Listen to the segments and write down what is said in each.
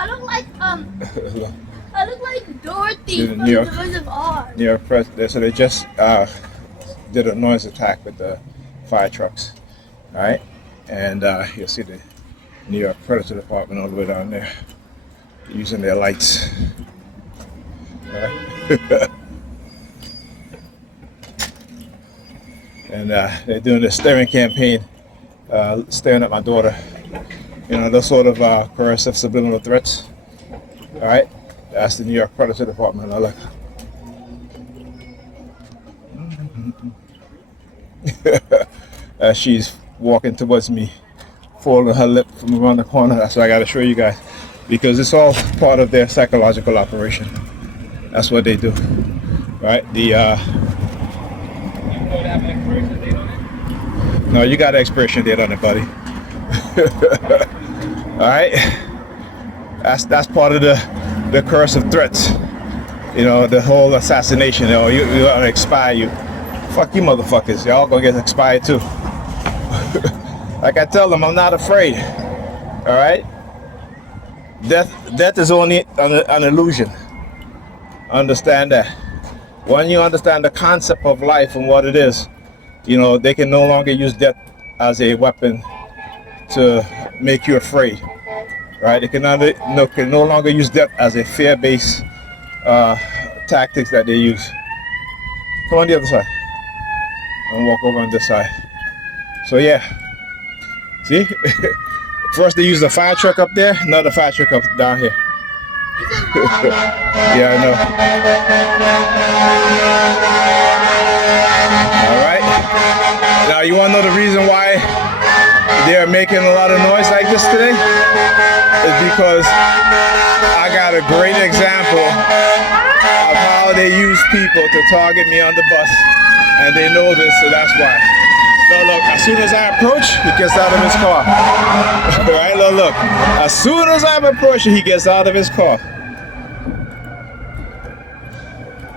I look like I look like Dorothy from New York, The Wizard of Oz. New York president. So they just did a noise attack with the fire trucks. All right, and you'll see the New York Predator Department all the way down there using their lights. All right. And they're doing this staring campaign, staring at my daughter. You know, those sort of coercive subliminal threats. All right, that's the New York Predator Department. Now look. As she's walking towards me, folding her lip from around the corner. That's what I got to show you guys, because it's all part of their psychological operation. That's what they do, right? No, you got an expiration date on it, buddy. All right, that's part of the curse of threats. You know, the whole assassination. You know, you're gonna expire. You, fuck you, motherfuckers. Y'all gonna get expired too. Like I tell them, I'm not afraid. All right, death is only an illusion. Understand that. When you understand the concept of life and what it is, you know, they can no longer use death as a weapon to make you afraid, right? They can no longer use death as a fear-based tactics that they use. Come on the other side. And walk over on this side. So yeah, see? First they use the fire truck up there, now the fire truck up down here. Yeah, I know. Alright. Now you wanna know the reason why they're making a lot of noise like this today? It's because I got a great example of how they use people to target me on the bus. And they know this, so that's why. Now look, as soon as I approach, he gets out of his car. Right, look. As soon as I'm approaching, he gets out of his car.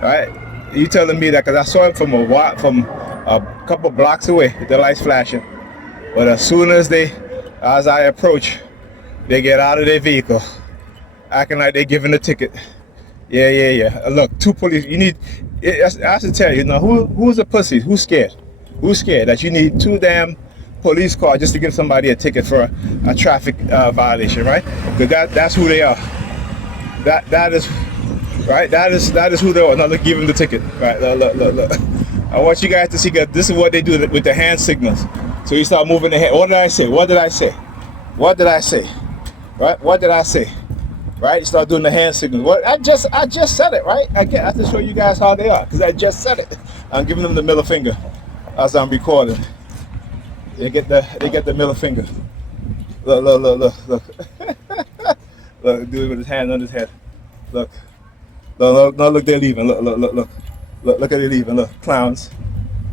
Right? You telling me that because I saw him from a couple blocks away, the lights flashing. But as soon as I approach, they get out of their vehicle, acting like they're giving a ticket. Yeah. Look, two police. You need. I should tell you, you know, who's a pussy? Who's scared? Who's scared that you need two damn police cars just to give somebody a ticket for a traffic violation, right? Because that's who they are. That is right. That is who they are. Now look, give them the ticket. Right? Look. I want you guys to see that this is what they do with the hand signals. So you start moving the hand. What did I say? Right? What did I say? Right? You start doing the hand signals. What? I just said it, right? I have to show you guys how they are because I just said it. I'm giving them the middle finger as I'm recording. They get the middle finger. Look. Look, do it with his hand on his head. Look, they're leaving. Look at it leaving. Look, clowns,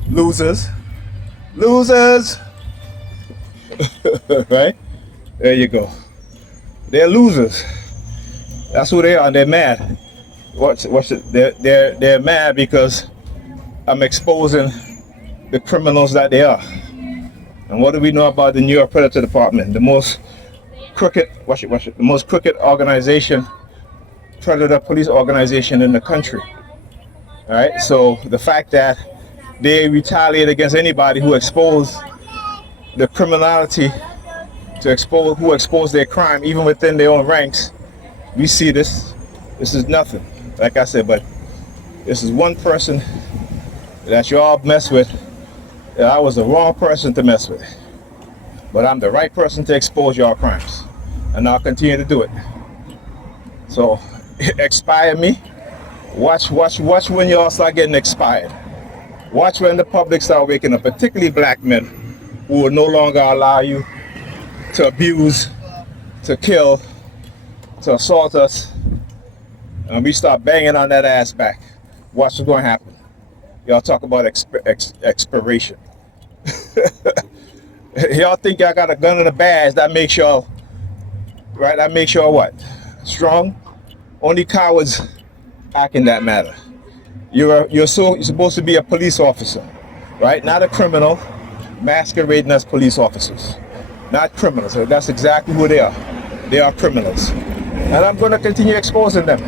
losers. Right? There you go. They're losers. That's who they are. And they're mad. Watch it. They're mad because I'm exposing the criminals that they are. And what do we know about the New York Predator Department? The most crooked, watch it, the most crooked organization, predator police organization in the country. All right, so the fact that they retaliate against anybody who expose the criminality, who expose their crime, even within their own ranks, we see this. This is nothing, like I said, but this is one person that you all mess with. I was the wrong person to mess with, but I'm the right person to expose your crimes, and I'll continue to do it. So, expire me. Watch when y'all start getting expired. Watch when the public start waking up, particularly black men, who will no longer allow you to abuse, to kill, to assault us, and we start banging on that ass back. Watch what's going to happen. Y'all talk about expiration. Y'all think y'all got a gun and a badge that makes y'all, right? That makes y'all what? Strong? Only cowards act in that matter. You're supposed to be a police officer, right? Not a criminal masquerading as police officers. Not criminals. That's exactly who they are. They are criminals. And I'm going to continue exposing them.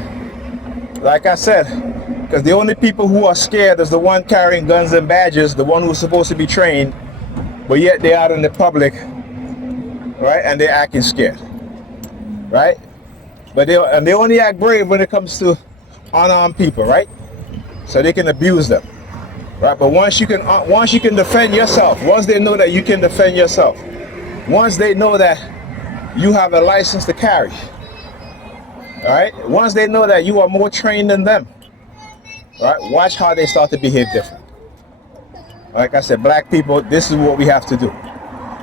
Like I said, because the only people who are scared is the one carrying guns and badges, the one who's supposed to be trained, but yet they're out in the public, right? And they're acting scared, right? But they only act brave when it comes to unarmed people, right? So they can abuse them, right? But once you can defend yourself, once they know that you can defend yourself, once they know that you have a license to carry, all right? Once they know that you are more trained than them, all right? Watch how they start to behave different. Like I said, black people, this is what we have to do.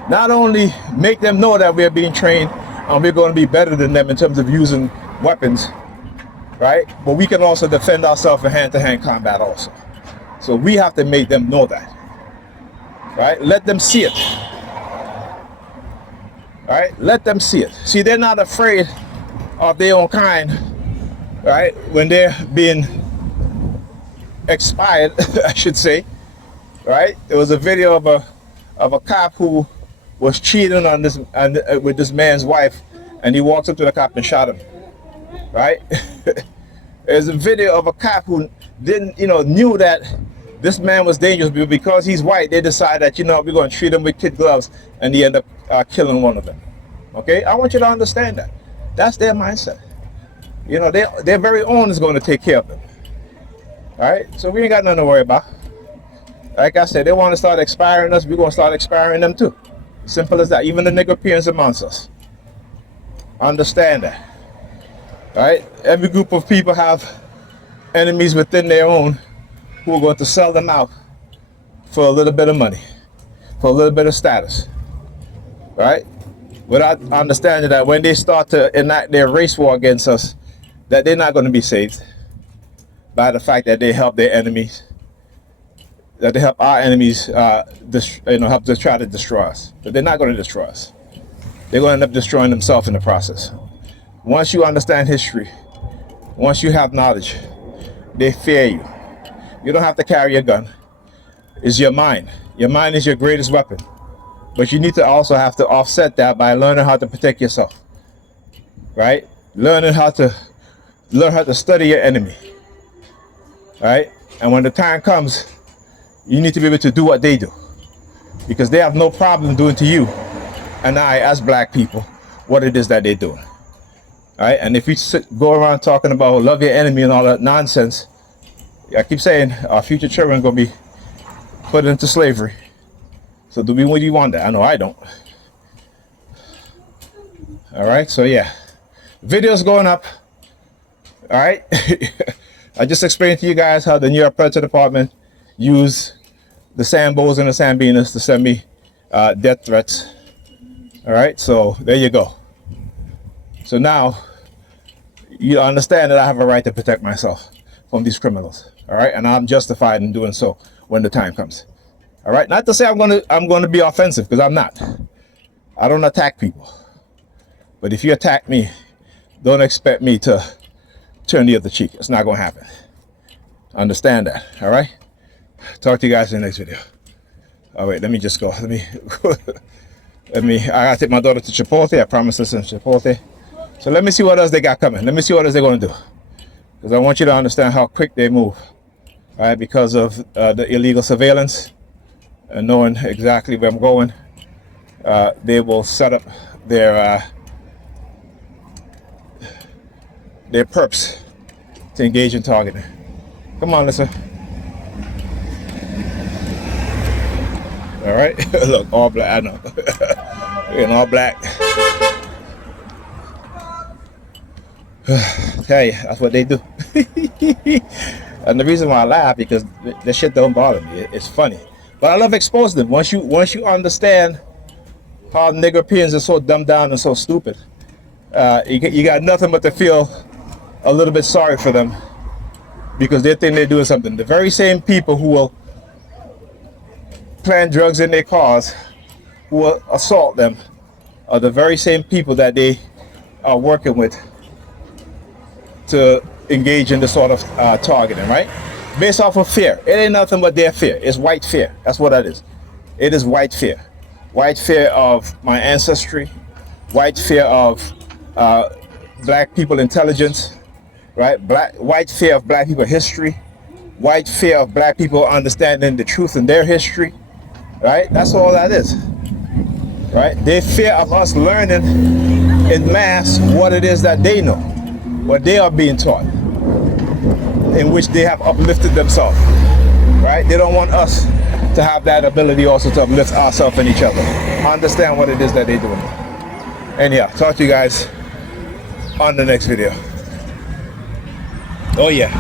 Not only make them know that we're being trained and we're going to be better than them in terms of using weapons, right? But we can also defend ourselves in hand-to-hand combat also. So we have to make them know that, right? Let them see it, right? Let them see it. See, they're not afraid of their own kind, right? When they're being expired, I should say, right? There was a video of a cop who was cheating on with this man's wife, and he walks up to the cop and shot him, right? There's a video of a cop who knew that this man was dangerous, but because he's white, they decide that, we're going to treat him with kid gloves, and he ended up killing one of them. Okay, I want you to understand that. That's their mindset. Their very own is going to take care of them. All right, so we ain't got nothing to worry about. Like I said, they want to start expiring us, we're going to start expiring them too. Simple as that. Even the Negropeans amongst us. Understand that. All right, every group of people have enemies within their own who are going to sell them out for a little bit of money, for a little bit of status, right? Without understanding that when they start to enact their race war against us, that they're not going to be saved by the fact that they help their enemies, that they help our enemies, help to try to destroy us. But they're not going to destroy us. They're going to end up destroying themselves in the process. Once you understand history, once you have knowledge, they fear you. You don't have to carry a gun. It's your mind. Your mind is your greatest weapon. But you need to also have to offset that by learning how to protect yourself, right? Learn how to study your enemy, right? And when the time comes, you need to be able to do what they do, because they have no problem doing to you and I, as black people, what it is that they're doing. All right? And if you go around talking about love your enemy and all that nonsense, I keep saying our future children are going to be put into slavery. So do we really want that? I know I don't. All right, so yeah, video's going up. All right, I just explained to you guys how the New York Police Department use the Sambos and the Sambinas to send me death threats. All right, so there you go. So now you understand that I have a right to protect myself from these criminals. All right, and I'm justified in doing so when the time comes. All right, not to say I'm going to be offensive, because I'm not. I don't attack people. But if you attack me, don't expect me to turn the other cheek. It's not going to happen. Understand that. All right. Talk to you guys in the next video. All right, let me just go. I gotta take my daughter to Chipotle. I promised her some Chipotle. So let me see what else they got coming. Let me see what else they're going to do, because I want you to understand how quick they move. All right, because of the illegal surveillance and knowing exactly where I'm going, they will set up their perps to engage in targeting. Come on, listen. All right, look, all black. I know, in all black. Tell you, that's what they do. And the reason why I laugh, because this shit don't bother me. It's funny, but I love exposing them. Once you understand how Negropeans are so dumbed down and so stupid, you got nothing but to feel a little bit sorry for them, because they think they're doing something. The very same people who will plant drugs in their cars, who will assault them, are the very same people that they are working with to engage in this sort of targeting, right? Based off of fear. It ain't nothing but their fear. It's white fear. That's what that is. It is white fear. White fear of my ancestry. White fear of black people intelligence, right? White fear of black people history, white fear of black people understanding the truth in their history, right? That's all that is, right? They fear of us learning in mass what it is that they know, what they are being taught, in which they have uplifted themselves, right? They don't want us to have that ability also to uplift ourselves and each other. Understand what it is that they're doing. And yeah, talk to you guys on the next video. Oh yeah.